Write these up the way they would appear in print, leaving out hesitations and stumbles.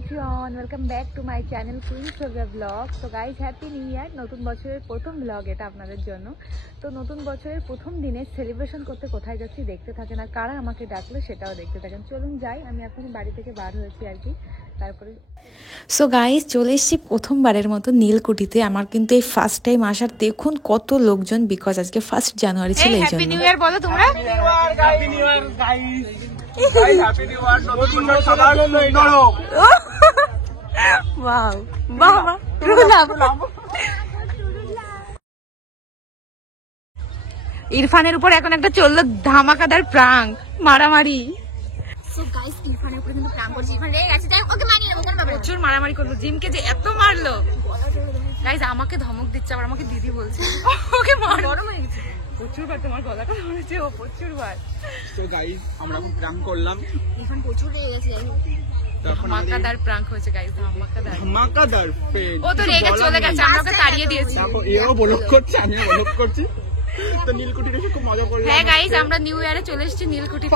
Everyone, welcome back to my channel Queen Sovia blog. তো guys, happy new year. নতুন বছরের প্রথম blog এটা আপনাদের জন্য। তো নতুন বছরের প্রথম দিনে সেলিব্রেশন করতে কোথায় যাচ্ছি দেখতে থাকেন, আর কারা আমাকে ডাকলো সেটাও দেখতে থাকেন। চলুন যাই, আমি এখন বাড়ি থেকে বার হয়েছি আর কি। তারপরে সো গাইজ, চলে এসেছি প্রথমবারের মতো নীলকুঠিতে। আমার কিন্তু এই ফার্স্ট টাইম আসার। দেখুন কত লোকজন, বিকজ আজকে 1 জানুয়ারি ছিল। এই হ্যাপি নিউ ইয়ার বলো তোমরা। হ্যাপি নিউ ইয়ার গাইস, হ্যাপি নিউ ইয়ার। নতুন বছর সবার জন্য এটা ওয়াও, বাবা ইরফানের উপর এখন একটা চললো ধামাকাদার প্রাঙ্ক, মারামারি। সো গাইস, ইরফানের উপরে কিন্তু প্ল্যান করছি। ইরফান রেগে গেছে, তাই ওকে মানিয়ে নেবো, কোনো ব্যাপার না। প্রচুর মারামারি করলো, জিমকে যে এত মারলো। গাইস আমাকে ধমক দিচ্ছে, আবার আমাকে দিদি বলছে ওকে মার। গরম হয়ে গেছে প্রচুর বার, তোমার গলাটা ধরেছে ও প্রচুর বার। তো গাইস, আমরা এখন প্র্যাঙ্ক করলাম। ইরফান প্রচুর রেগে গেছে। ধামাকাদার প্রাঙ্ক হয়েছে গাইস, ধামাকাদার। ও তো রেগে চলে গেছে, আমরা ওকে তাড়িয়ে দিয়েছি। তারপর এও ব্লক করছে, আমিও ব্লক করছি। তো নীলকুঠি এসে খুব মজা করলাম। হ্যাঁ গাইস, আমরা নিউ ইয়ারে চলে এসেছি নীলকুঠিতে।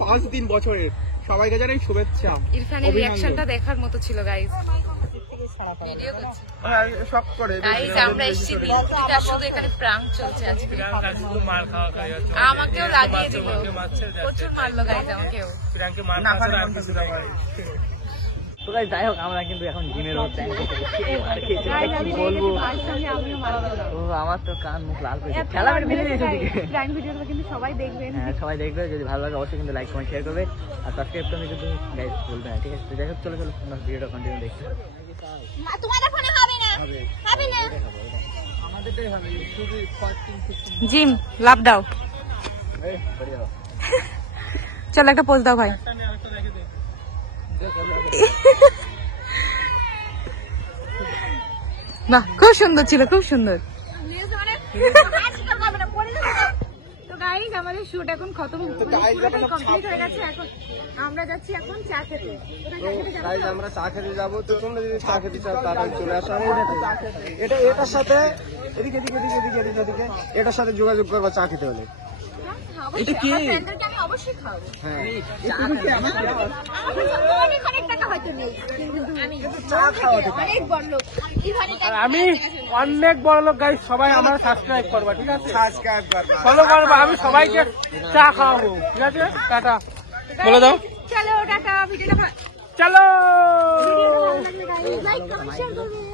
ফার্স্ট দিন বছরের, সবাইকে জানাই শুভেচ্ছা। ইরফানের রিঅ্যাকশনটা দেখার মতো ছিল গাইস। ভিডিও করছি শক করে গাইস, আমরা এসেছি নীলকুঠিতে, আর শুধু এখানে প্রাঙ্ক চলছে আজকে। আমাকেও লাগিয়ে দিল, প্রচুর মারলো গাইস আমাকেও। তো গাইস, যাই হোক, আমরা কিন্তু এখন জিমের বলবো। ও আমার তো কান মুখ লাল করেছে, খেলা মিলে দিয়েছে ওদিকে। প্রাঙ্ক ভিডিওটা কিন্তু সবাই দেখবেন। হ্যাঁ, সবাই দেখবে। যদি ভালো লাগে অবশ্যই কিন্তু লাইক কমেন্ট শেয়ার করবে, আর সাবস্ক্রাইব করতে কিন্তু গাইস বলবে না, ঠিক আছে? তো যাই হোক, চলো আমরা ভিডিওটা কন্টিনিউ দেখি। তোমাদের ফোনে হবে না, হবে না। আমাদেরটাই হবে শুধু 14-15। জিম লাভ দাও, চলো একটা পোজ দাও ভাই। বাহ, খুব সুন্দর ছিল, খুব সুন্দর। তো গাইস, আমাদের শুট এখন খতম, কমপ্লিট হয়ে গেছে। এখন আমরা যাচ্ছি এখন চা খেতে। গাইস, আমরা চা খেতে যাবো। তো তোমরা যদি চা খেতে চাও তাহলে চলে আসো। এটার সাথে এদিকে এটার সাথে যোগাযোগ করবা চা খেতে হলে। এটা কি? আমি অবশ্যই খাবো। হ্যাঁ, অনেক টাকা হয়তো নেই, কিন্তু আমি চা খাওয়াতে অনেক বড় লোক। আমি অনেক বড় লোক গাইস, সবাই আমার সাবস্ক্রাইব করবা, ঠিক আছে? সাবস্ক্রাইব করবা, ফলো করবা, আমি সবাইকে চা খাওয়াবো, ঠিক আছে? টাটা বলে দাও। চলো টাটা, ভিডিওটা চলো। লাইক কমেন্ট শেয়ার করবেন।